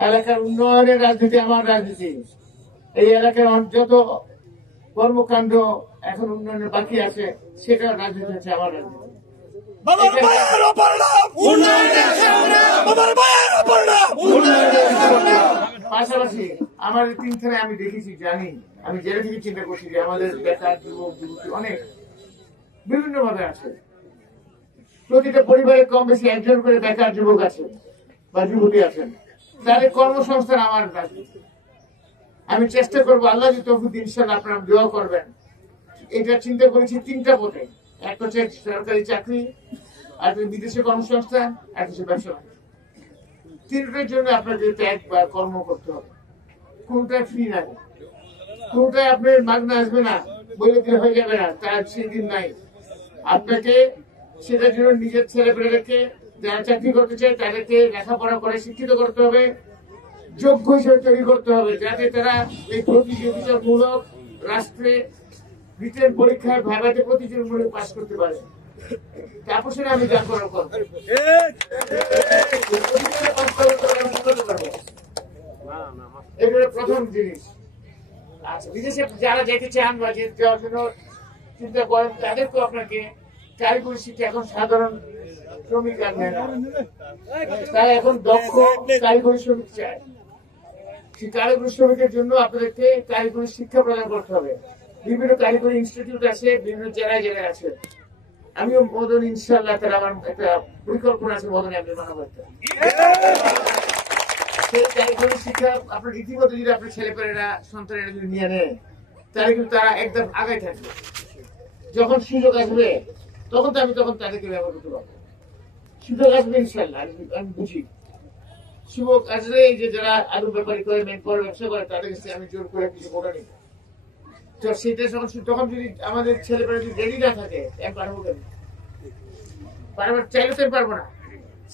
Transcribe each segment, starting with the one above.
এলাকার উন্নয়নের রাজনীতি আমার রাজনীতি। এই এলাকার যত কর্মকাণ্ড এখন উন্নয়নের বাকি আছে সেটা রাজনীতি হচ্ছে আমার রাজনীতি। পাশাপাশি আমাদের 3 থানায় আমি দেখেছি, জানি, আমি জেলে থেকে চিন্তা করছি যে আমাদের বেকার যুবক যুবতী অনেক বিভিন্ন ভাবে আছে। প্রতিটা পরিবারে কম বেশি একজন করে বেকার যুবক আছে বা যুবতী আছেন, তাদের কর্মসংস্থান আমার রাজনীতি। আমি চেষ্টা করবো, আল্লাহ যদি তৌফিক দিন, ইনশাআল্লাহ আপনারা দোয়া করবেন। এটা চিন্তা করেছি 3টা পথে, একটা হচ্ছে সরকারি চাকরি, আর বিদেশে কর্মসংস্থান, আর হচ্ছে ব্যবসা। 3টার জন্য আপনাকে ত্যাগ বা কর্ম করতে হবে। কোনটা ফ্রি নাই, কোনটায় আপনার মাগনা আসবে না, বলে দিলে হয়ে যাবে না, তার সেদিন নাই। আপনাকে সেটার জন্য নিজের ছেলেপেলেকে যারা চাকরি করতে চায় তাদেরকে লেখাপড়া করে শিক্ষিত করতে হবে, যোগ্য হিসেবে তৈরি করতে হবে, যাতে তারা এই প্রতিযোগিতামূলক রাষ্ট্রে রিটেন পরীক্ষায় ভাইভাতে প্রতিযোগিতামূলক পাস করতে পারে। তারপর সেটা আমি যা করার করবো। এটা প্রথম জিনিস। আচ্ছা, বিদেশে যারা যেতে চান বা যাওয়ার জন্য চিন্তা করেন তাদেরকেও আপনাকে কারিগরি শিক্ষা, এখন সাধারণ শ্রমিক আর নেয় না, তারা এখন দক্ষ কারিগরি শ্রমিক চায়। সেই কারিগরি শ্রমিকের জন্য আপনাদেরকে কারিগরি শিক্ষা প্রদান করতে হবে। বিভিন্ন কারিগরি ইনস্টিটিউট আছে, বিভিন্ন জেলায় জেলায় আছে। আমিও মদন, ইনশাআল্লাহ তারা আমার একটা পরিকল্পনা আছে, মদনে আমি মানব একটা সেই কারিগরি শিক্ষা আপনার ইতিমধ্যে যদি আপনার ছেলেপেলেরা সন্তানেরা যদি নিয়ে নেয়, তাহলে কিন্তু তারা একদম আগায় থাকবে। যখন সুযোগ আসবে তখন তাদেরকে ব্যবহার করতে পারবো। সুযোগ আসবে ইনশাআল্লাহ, আমি বুঝি। সুযোগ আসলে এই যে যারা আলু ব্যাপারী করে, মেনপাওয়ার ব্যবসা করে, তাদের কাছে আমি জোর করে কিছু করে নিই। তো সেটা তখন যদি আমাদের ছেলেপেলে যদি রেডি না থাকে, পারবো কেন? চাইলে তো পারবো না।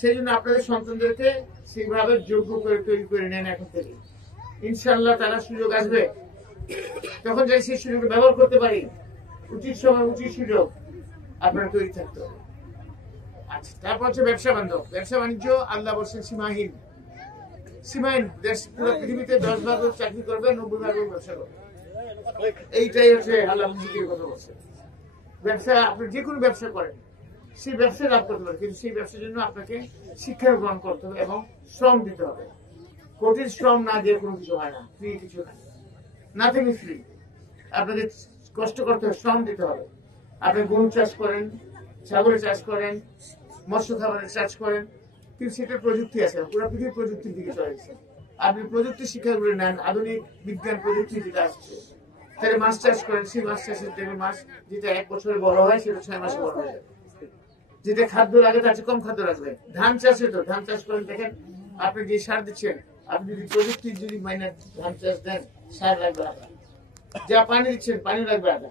সেই জন্য আপনাদের সন্তানদেরকে সেইভাবে যোগ্য করে তৈরি করে নেন এখন থেকে। ইনশাআল্লাহ তারা সুযোগ আসবে, তখন যাই সেই সুযোগ ব্যবহার করতে পারি। উচিত সময় উচিত সুযোগ আপনারা তৈরি থাকতে হবে। আচ্ছা, তারপর হচ্ছে ব্যবসা বান্ধব। ব্যবসা বাণিজ্য আল্লাহ বলছেন সীমাহীন। সীমাহীন দেশ পুরো পৃথিবীতে 10 ভাগ চাকরি করবে, 90 ভাগ ব্যবসা করবে। এইটাই হচ্ছে আল্লাহ মুজিবের কথা বলছে। ব্যবসা, আপনি যে কোনো ব্যবসা করেন, সেই ব্যবসা লাভ করতে পারে, কিন্তু সেই ব্যবসার জন্য আপনাকে শিক্ষা গ্রহণ করতে হবে এবং শ্রম দিতে হবে। কঠিন শ্রম না দিয়ে কোনো কিছু হয় না, ফ্রি কিছু না, নাথিং ইজ ফ্রি। আপনাকে কষ্ট করতে হবে, শ্রম দিতে হবে। আপনি গরু চাষ করেন, ছাগলের চাষ করেন, মৎস্য খাবারের চাষ করেন, কিন্তু সেটার প্রযুক্তি আছে, পুরো পৃথিবী প্রযুক্তির দিকে চলে গেছে। আপনি প্রযুক্তি শিক্ষাগুলো নেন, আধুনিক বিজ্ঞান প্রযুক্তি যেটা আসছে, তাহলে মাছ চাষ করেন, সেই মাছ চাষের থেকে মাছ যেটা 1 বছরে বড় হয় সেটা 6 মাসে বড় হয়ে যায়। যেটা খাদ্য লাগে তার চেয়ে কম খাদ্য লাগবে। ধান চাষে তো ধান চাষ করেন, দেখেন আপনি যে সার দিচ্ছেন, আপনি যদি প্রযুক্তির যদি মাইনে ধান চাষ দেন, সার লাগবে আধা, যা পানি দিচ্ছেন পানি লাগবে আধা,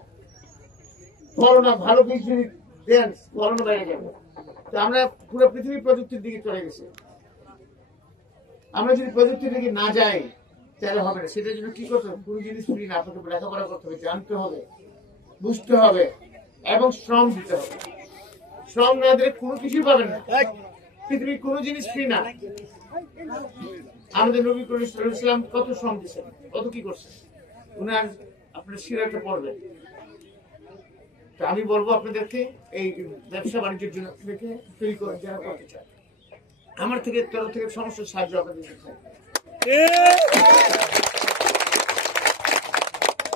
ফলনা ভালো বীজ যদি দেন ফলন বেড়ে যাবে। তো আমরা পুরো পৃথিবী প্রযুক্তির দিকে চলে গেছে। আমরা যদি প্রযুক্তির দিকে না যাই তাহলে হবে না। সেটার জন্য কি করতে হবে? কোনো জিনিস ফ্রি না, আপনাকে লেখাপড়া করতে হবে, জানতে হবে, বুঝতে হবে এবং শ্রম দিতে হবে। শ্রম না দিলে কোনো কিছুই পাবেন না। পৃথিবীর কোনো জিনিস ফ্রি না। আমাদের নবী করিম সাল্লাল্লাহু আলাইহি ওয়াসাল্লাম কত শ্রম দিচ্ছেন, কত কি করছেন, উনার আপনার সিরাতে পড়বেন। তো আমি বলবো আপনাদেরকে এই ব্যবসা বাণিজ্যের জন্য আপনাদেরকে তৈরি করে যারা করতে চায়, আমার থেকে তরফ থেকে সমস্ত সাহায্য আপনাদের চাই।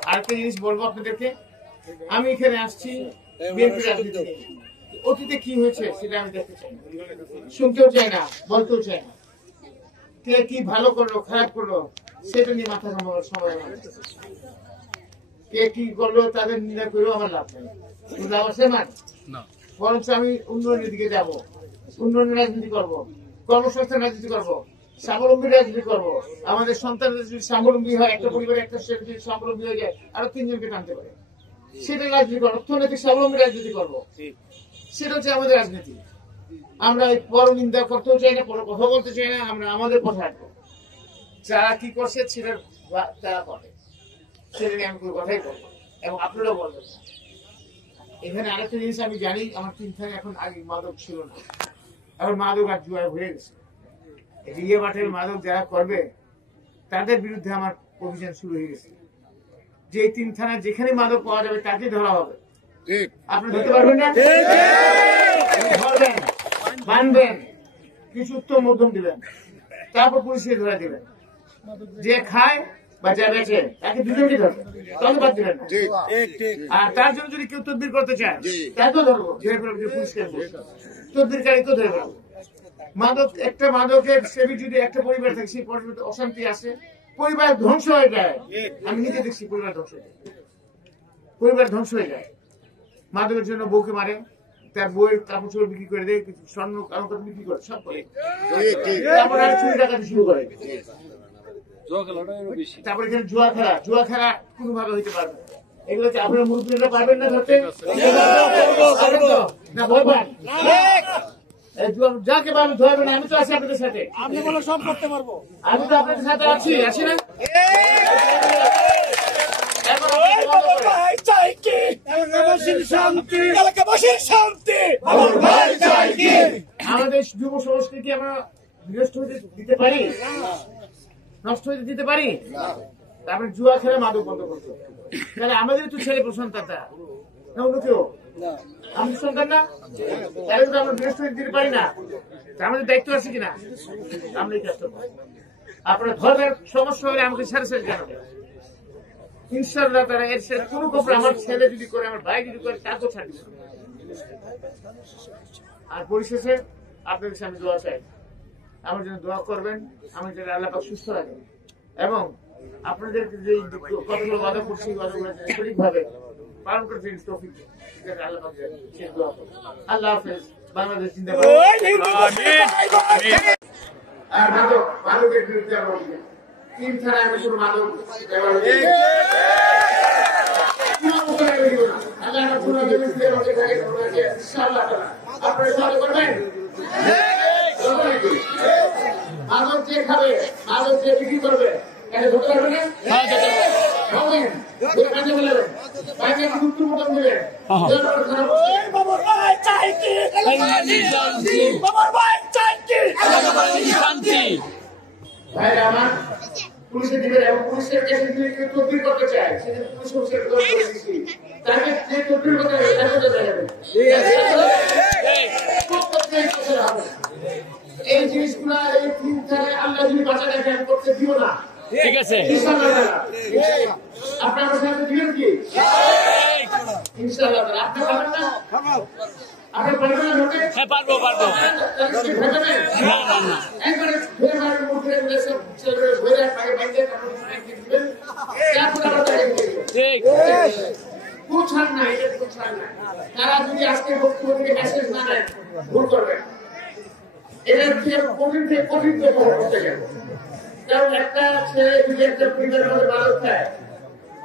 আরেকটা জিনিস বলবো আপনাদেরকে, আমি এখানে আসছি বিএনপি রাজনীতি, অতীতে কি হয়েছে সেটা আমি দেখতে চাই, শুনতেও চাই না, বলতেও চাই না। কে কি ভালো করলো খারাপ করলো সেটা নিয়ে মাথা ঘামাবার সময় না। কে কি করলো তাদের নিন্দা করেও আমার লাভ নেই, লাভ আছে না। বরঞ্চ আমি উন্নয়নের দিকে যাব, উন্নয়নের রাজনীতি করবো, কর্মসংস্থান রাজনীতি করবো, স্বাবলম্বী রাজনীতি করবো। আমাদের সন্তানদের যদি স্বাবলম্বী হয়, একটা পরিবারে একটা যদি স্বাবলম্বী হয়ে যায়, আরো 3 জনকে টানতে পারে, সেটা রাজনীতি করবো। অর্থনৈতিক স্বাবলম্বী রাজনীতি করবো, সেটা হচ্ছে আমাদের রাজনীতি। আমরা পর নিন্দা করতেও চাই না, পর কথা বলতে চাই না, আমরা আমাদের কথা রাখবো। যারা কি করছে সেটা তারা করে, সেটা নিয়ে আমি কোনো কথাই বলবো এবং আপনারাও বলবেন। এখানে আরেকটা জিনিস আমি জানি, আমার 3 থানায় এখন আগে মাদক ছিল না, এখন মাদক আর জুয়ায় হয়ে গেছে। ইয়ে মাঠের মাদক যারা করবে তাদের বিরুদ্ধে আমার অভিযান শুরু হয়ে গেছে। যে 3 থানায় যেখানে মাদক পাওয়া যাবে তাকে ধরা হবে। আপনি ধরতে পারবেন না? ধরবেন, মানবেন, কিছু উত্তম মধ্যম দিবেন, তারপর পুলিশকে ধরে দিবেন। যে খায় বা যা বেচে তাকে দুজনকে ধরবে, তখন বাদ দিবেন না। আর তার জন্য যদি কেউ তদবির করতে চায় তাকেও ধরবো, পুলিশকে তদবিরকারীকেও ধরে ফেলবো। মাদক একটা মাদকের সেবী যদি একটা পরিবার থাকে, সেই পরিবারে অশান্তি আসে, পরিবার ধ্বংস হয়ে যায়। আমি নিজে দেখছি পরিবার ধ্বংস হয়ে যায়, পরিবার ধ্বংস হয়ে যায়। মাদকের জন্য বউকে মারে, তার বউয়ের কাপড় চোপড় বিক্রি করে দেয়, কিছু স্বর্ণ কারণ বিক্রি করে, সব করে। তারপর চুরি ডাকাতি শুরু করে। তারপর এখানে জুয়া খেলা কোনোভাবে হইতে পারবে না। এগুলো কি আপনার মুরব্বীরা পারবেন না ধরতে? না ভয় পান? যাকে পারবে ধরবেন, আমি তো আছি আপনাদের সাথে। আপনি বলে সব করতে পারবো, আমি তো আপনাদের সাথে আছি, আছি না? আমাদের যুব সংস্কৃতি আমরা বিনষ্ট হতে দিতে পারি? নষ্ট হতে দিতে পারি? তারপরে জুয়া খেলে মাদক বন্ধ করতে। তাহলে আমাদের তো ছেলে সন্তান না অন্য কেউ, আমাদের সন্তান না, তাহলে তো আমরা বিনষ্ট হতে দিতে পারি না। আমাদের দায়িত্ব আছে কিনা? আমরা এই কাজটা করি। আপনারা ধর্মের সমস্যা হলে আমাকে সাথে সাথে জানাবেন। ইনশাআল্লাহ তারা এর সাথে কোনো খবর আমার ছেলে যদি করে, আমার ভাই যদি করে, তাকেও ছাড় দিবে। আর পরিশেষে আপনাদের সামনে দোয়া চাই, আমার জন্য দোয়া করবেন, আমার যেন আল্লাহ পাক সুস্থ রাখেন এবং আপনাদের যে কতগুলো ওয়াদা করছি, ওয়াদাগুলো সঠিকভাবে পালন করতে তৌফিক দেন আল্লাহ পাক। সেই দোয়া করুন। আল্লাহ হাফেজ। বাংলাদেশ জিন্দাবাদ। আর মাদকের বিরুদ্ধে আমরা 3 থানায় আমি কোনো মাদক মাদক যে খাবে, মাদক যে বিক্রি করবে, এটা ধরতে পারবে না? ভাইরা আমার, পুলিশে দিবেন এবং পুলিশের কাছে যদি কেউ তদবির করতে চায়, সেখানে পুলিশ অফিসার তাকে যে তদবির করতে হবে তাকে তো দেওয়া যাবে। এই জিনিসগুলা এই 3 থানায় আল্লাহ যদি বাঁচা দেখে আমি করতে দিব না। ঠিক আছে, আপনার সাথে দিবেন কি? ইনশাআল্লাহ। আপনি পারবেন না? আপনি পারবেন না? হ্যাঁ পারবো। না না না, একবারে ধরে মারের মুখে সব ছেলে ধরে পায়ে বাইরে দিবেন, তারপর আবার ঠিক পুছান না, এটা পুছান না। তারা যদি আজকে বক্তব্য থেকে মেসেজ না দেয়, ভুল করবেন। এটা কঠিন করতে যাবো, কারণ একটা ছেলে যদি একটা পরিবারের মধ্যে মাদক খায়,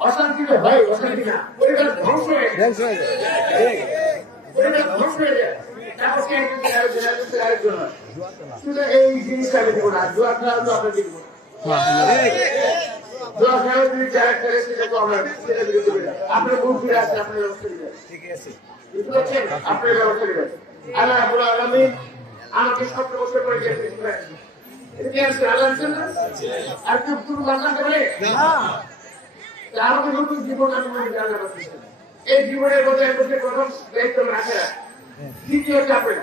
অশান্তি তো হয়, অশান্তি না, পরিবার ধ্বংস হয়ে যায়। এই জিনিসটা আমি দিব না। জুয়া খেলা তো আমরা দিব না। জুয়া খেলা যদি যারা খেলে সেটা তো আমরা সেটা দিকে দেবে না। আপনার মুখ ফিরে আসলে আপনার ব্যবস্থা দিবেন, বুঝতে পারছেন? আপনার ব্যবস্থা দিবেন। আল্লাহ রাব্বুল আলামিন আমাকে 17 বছর করে যেতে দিবেন। এটা কি আছে? আল্লাহ আছেন না? আর কেউ কোনো বাঁচাতে পারে না। আমাকে নতুন জীবন আমি মনে জানা পাচ্ছি। এই জীবনের মধ্যে আমাকে প্রথম দায়িত্ব রাখে, দ্বিতীয় চাপে,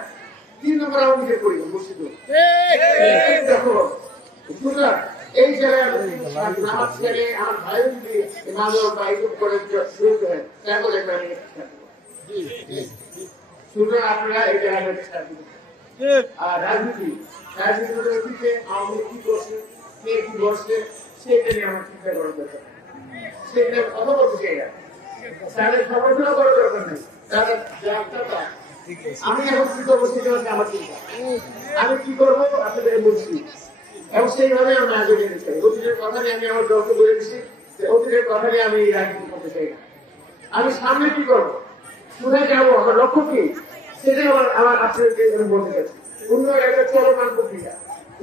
3 নম্বর আমাকে করি মসজিদ। এই জায়গায় নামাজ ছেড়ে আমার ভাই যদি মাদক বা এইসব করে শুরু করেন, তারপরে সুতরাং আপনারা এই জায়গাটা আর রাজনীতির অতীতে আমাদের কি করছে, কে কি করছে, সেটা নিয়ে আমার চিন্তা করার দরকার। সেটা কথা বলতে চাই না, তাদের সমালোচনা করার দরকার নেই। তাদের আমি এখন কি করবো সেটা হচ্ছে আমার চিন্তা। আমি কি করবো আপনাদের বলছি এবং সেইভাবে আমি আগে যেতে চাই। অতীতের কথা নিয়ে আমি আমার দলকে বলে দিচ্ছি, অতীতের কথা নিয়ে আমি রাজনীতি করতে চাই না। আমি সামনে কি করবো, কোথায় যাবো, আমার লক্ষ্য কি, সেটাই আমার আপনাদেরকে বলতে চাচ্ছি। উন্নয়ন একটা চলমান প্রক্রিয়া।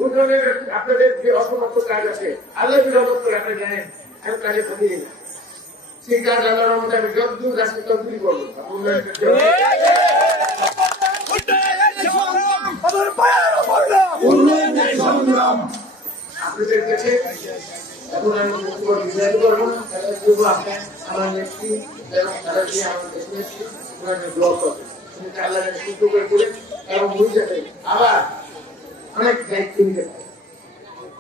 উন্নয়নের আপনাদের যে অসমাপ্ত কাজ আছে, আল্লাহ রহমত করে আপনি জানেন আমি কাজে পাঠিয়ে না। সেই কাজ আল্লাহর রহমতে আমি যতদূর রাস্তা ততদূরই করবো। উন্নয়নের আপনাদের কাছে এখন আমি বক্তব্য নির্ধারিত করবো না, আমার নেত্রী এবং তারা দিয়ে আমার নেত্রী ব্লক হবে আল্লাহ সুস্থ করে এবং বুঝতে আবার অনেক দায়িত্ব নিতে পারে।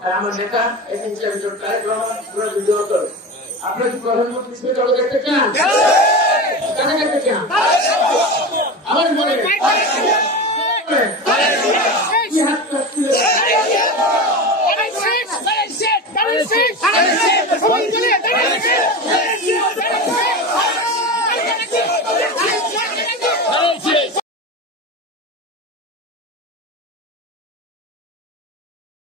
আর আমার নেতা এখন আপনার কি প্রধানমন্ত্রী হিসেবে দেখতে চান? দেখতে চান?